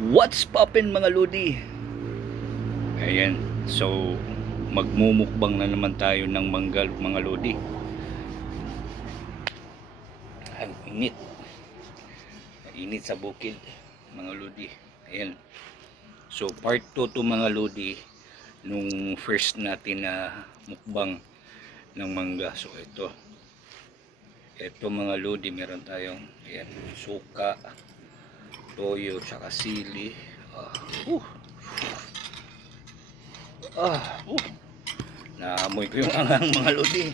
What's poppin mga lodi? Ayan, so magmumukbang na naman tayo ng manggal mga lodi. Ang init. Init sa bukid mga lodi. Ayan. So part 2 to mga lodi nung first natin na mukbang ng mangga. So ito mga lodi, meron tayong ayan, suka, toyo, tsaka sili. Uh, uh, uh. Naamoy ko yung angang mga lodi.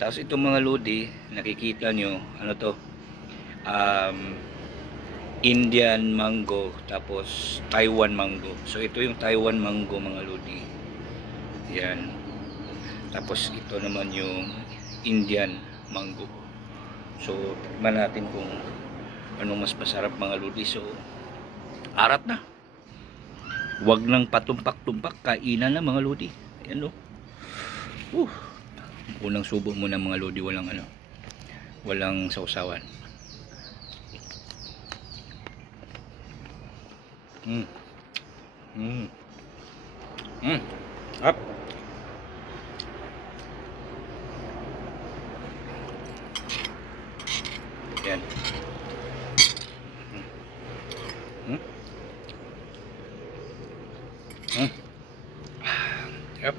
Tapos itong mga lodi, nakikita nyo, ano to, um, Indian mango, tapos Taiwan mango. So ito yung Taiwan mango mga lodi. Yan. Tapos ito naman yung Indian mango. So tikman natin kung anong mas masarap mga lodi. So arat na. Huwag nang patumpak-tumpak, kainan na mga lodi. Ayan o. Unang subo muna mga lodi, walang sausawan. Up. Yan. Yep.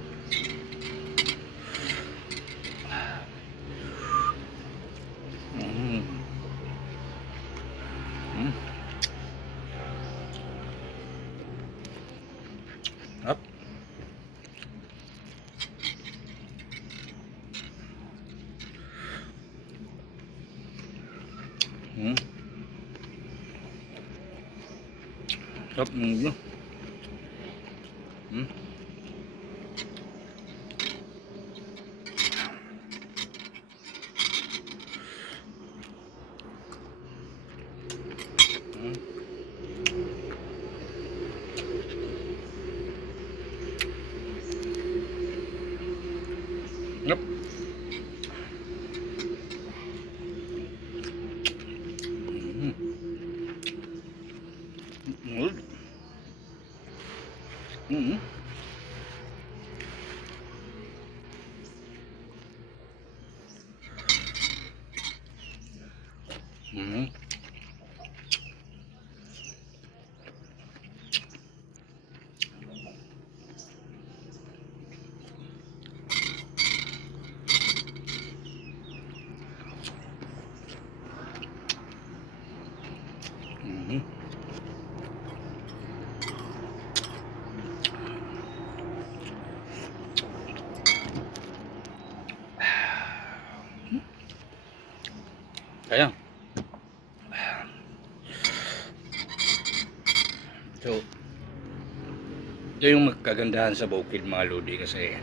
Up. Up. Yep. Kaya. So, ito yung magkagandahan sa bukid mga lodi, kasi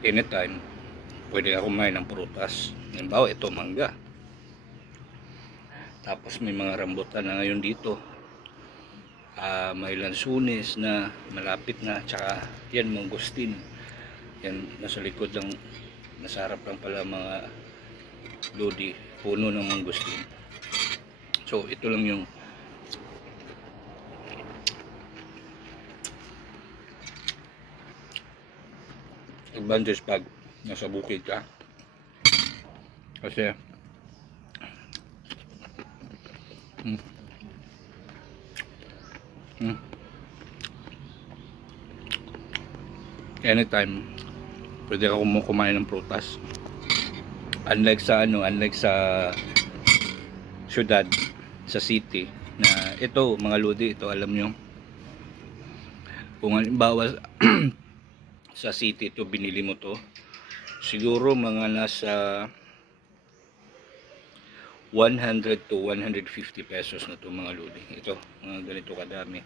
anytime pwede ka kumain ng prutas. Halimbawa ito mangga. Tapos may mga rambutan na ngayon dito. May lansunis na malapit na, tsaka yan mangustin. Yan nasa likod lang, nasa harap lang pala mga lodi, puno ng mangustin. So ito lang yung advantage pag nasa bukid ka, kasi anytime pwede ka kumain ng prutas. Unlike sa syudad, sa city, na ito mga lodi, ito alam nyo, kung halimbawa sa city ito binili mo to, siguro mga nasa 100 to 150 pesos na to mga lodi. Ito, mga ganito kadami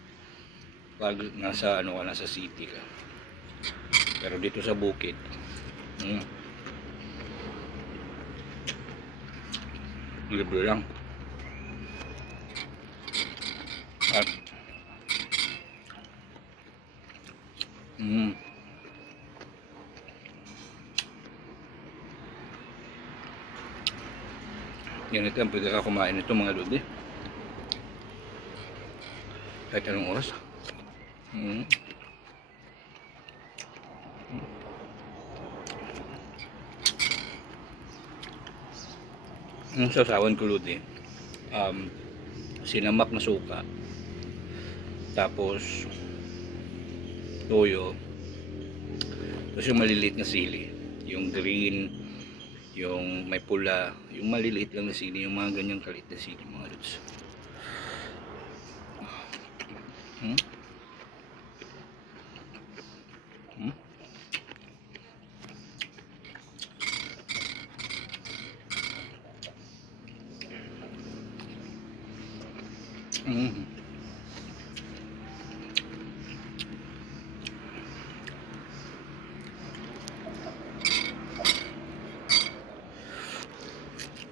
pag nasa nasa city ka. Pero dito sa bukid, libre lang. At yan, ito pwede ka kumain ito mga lodi. Kahit anong oras. Mm. Ang sasawan ko ludi, sinamak na suka, tapos toyo, tapos yung maliliit na sili, yung green, yung may pula, yung maliliit lang na sili, yung mga ganyang kalit na sili mga lods. Hmm? Hmm? Mm.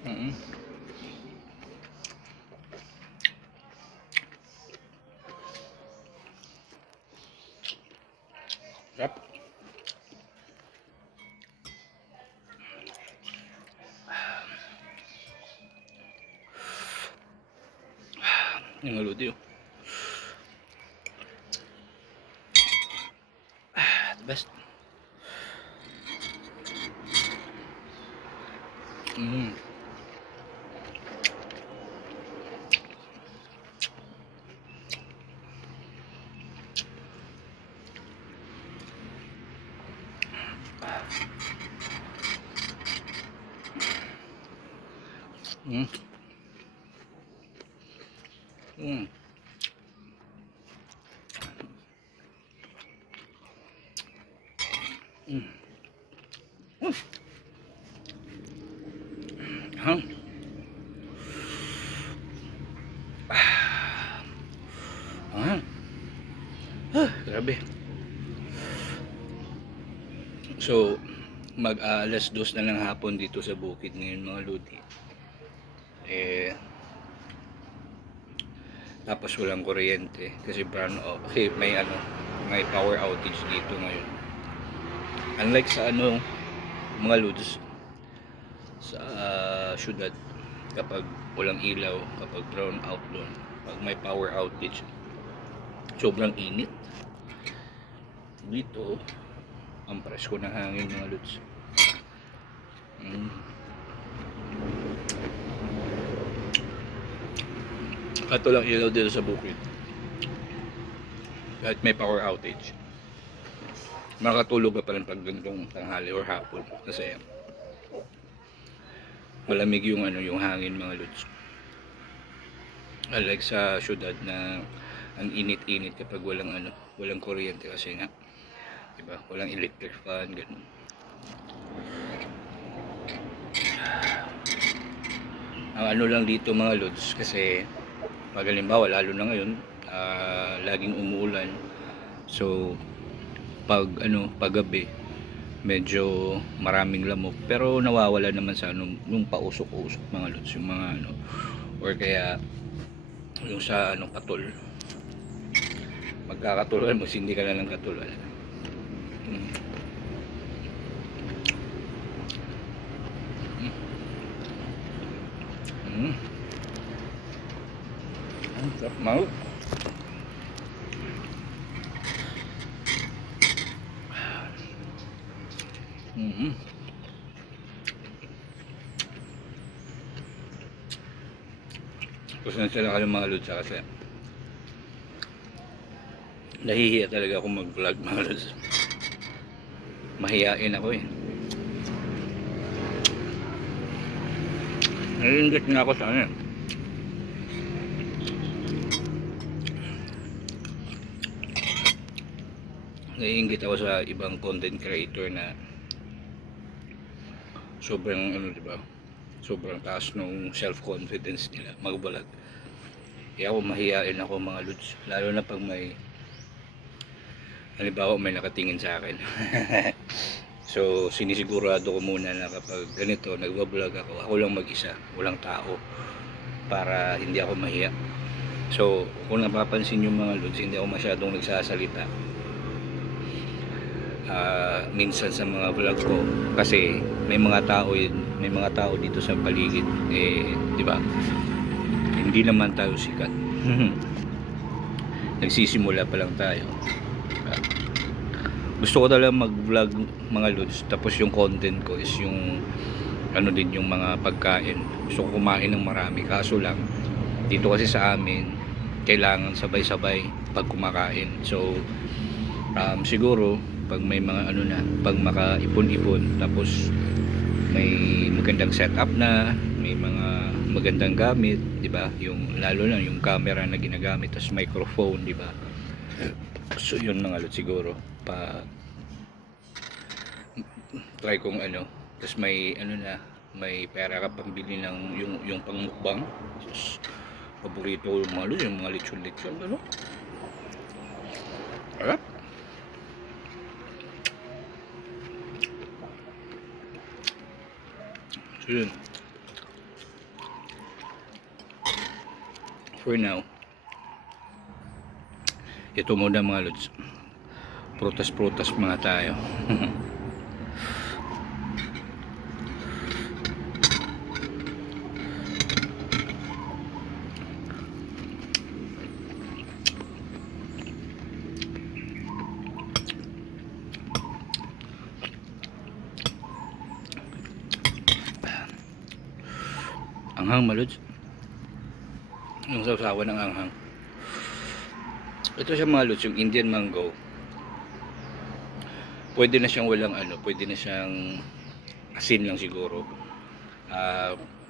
Mm. Sarap. Yung maludi oh. The best. Mm. Mm. Mm. Mm. Hang. Ah. Grabe. So, alas 2 na ng hapon dito sa bukid ngayon mga lodi. Tapos walang kuryente kasi kasi may power outage dito ngayon. Unlike sa mga lods sa syudad, kapag walang ilaw, kapag brown out doon, pag may power outage, sobrang init. Dito, ang presko ng hangin mga lods. Ato lang ilaw dito sa bukid. Kahit may power outage, makatulog ka pa rin pag ganitong tanghali or hapon kasi malamig yung yung hangin mga lods. Unlike sa syudad na ang init-init kapag walang kuryente kasi nga, diba, walang electric fan ganun. Ang lang dito mga lods kasi pag halimbawa lalo na ngayon, laging umuulan, so pag gabi medyo maraming lamok, pero nawawala naman sa nung pausok-usok mga lods, yung mga or kaya yung sa katol, magkakatulan mo, hindi ka na ng katulan. Ang sarap mau. Pasensya lang kayo mga lods kasi nahihiya talaga ako mag vlog mga lods. Mahiyain ako eh. Naiingit nga ako sa naiingit ako sa ibang content creator na sobrang diba, sobrang taas nung self-confidence nila mag-vlog. Kaya ako mahiyain ako mga lods, lalo na pag halimbawa may nakatingin sa akin. So sinisigurado ko muna na kapag ganito nagbablog ako lang mag-isa, walang tao, para hindi ako mahiya. So kung napapansin yung mga lods, hindi ako masyadong nagsasalita minsan sa mga vlog ko kasi may mga tao dito sa paligid, di ba, hindi naman tayo sikat. nagsisimula pa lang tayo. Gusto ko talaga mag-vlog mga lods, tapos yung content ko is yung ano din, yung mga pagkain. Gusto ko kumain ng marami, kaso lang dito kasi sa amin kailangan sabay-sabay pag kumakain. So siguro pag may mga ano na, pag makaipon-ipon, tapos may magandang setup na, may mga magandang gamit, di ba? Yung lalo lang yung camera na ginagamit, tapos microphone, di ba? So yun mga lods, siguro pa try kong ano, tapos may ano na, may pera ka pambili ng yung pangmukbang. Paborito ko yung mga lods, yung mga lechon ano. Alright. So yun, for now ito muna mga lods, prutas mga tayo. Anghang mga lods, yung sausawan ng anghang. Ito siya mga lods, yung Indian mango. Pwede na siyang walang ano, pwede na siyang asin lang siguro.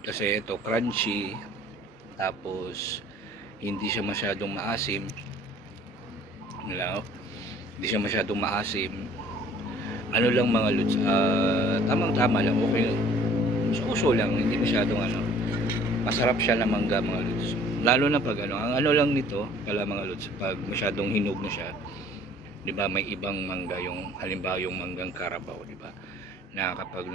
Kasi ito crunchy, tapos hindi siya masyadong maasim. Hindi siya masyadong maasim. Ano lang mga lods, tamang-tama lang, okay. Uso lang, hindi masyadong ano. Masarap siya na mangga mga lods. Lalo na pag ano, ang ano lang nito pala mga lods, pag masyadong hinog na siya, 'di ba, may ibang mangga, yung halimbawa yung manggang Carabao, 'di ba? Na kapag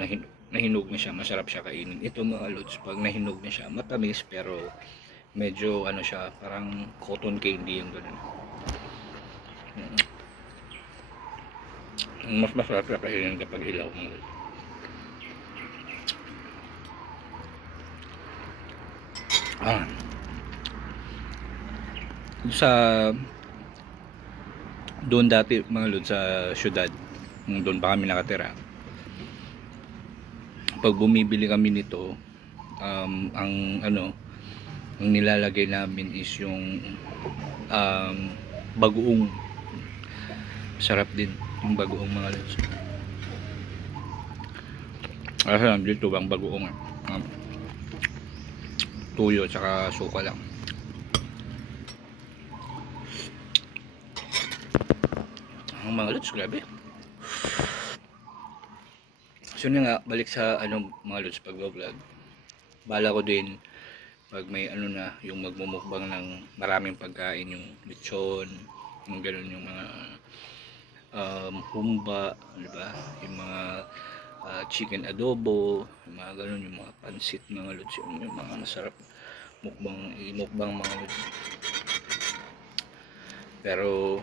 nahinog na siya, masarap siya kainin. Ito mga lods, pag nahinog na siya, matamis pero medyo ano siya, parang cotton candy yung ganun. Mas masarap siya kainin kapag hilaw mga lods. Sa doon dati mga lods sa syudad, doon pa kami nakatira, pag bumibili kami nito, ang ano, ang nilalagay namin is yung bagoong. Sarap din yung bagoong mga lods. Kasi dito bang bagoong, tuyo tsaka suka lang. Ang mga lods, grabe. So na nga, balik sa ano mga lods, pag-vlog. Bala ko din pag may ano na, yung magmumukbang ng maraming pagkain, yung lechon, yung gano'n, yung mga humba, di ba? Yung mga chicken adobo, yung mga gano'n, yung mga pansit mga lods, yung mga masarap mukbang mga lods. Pero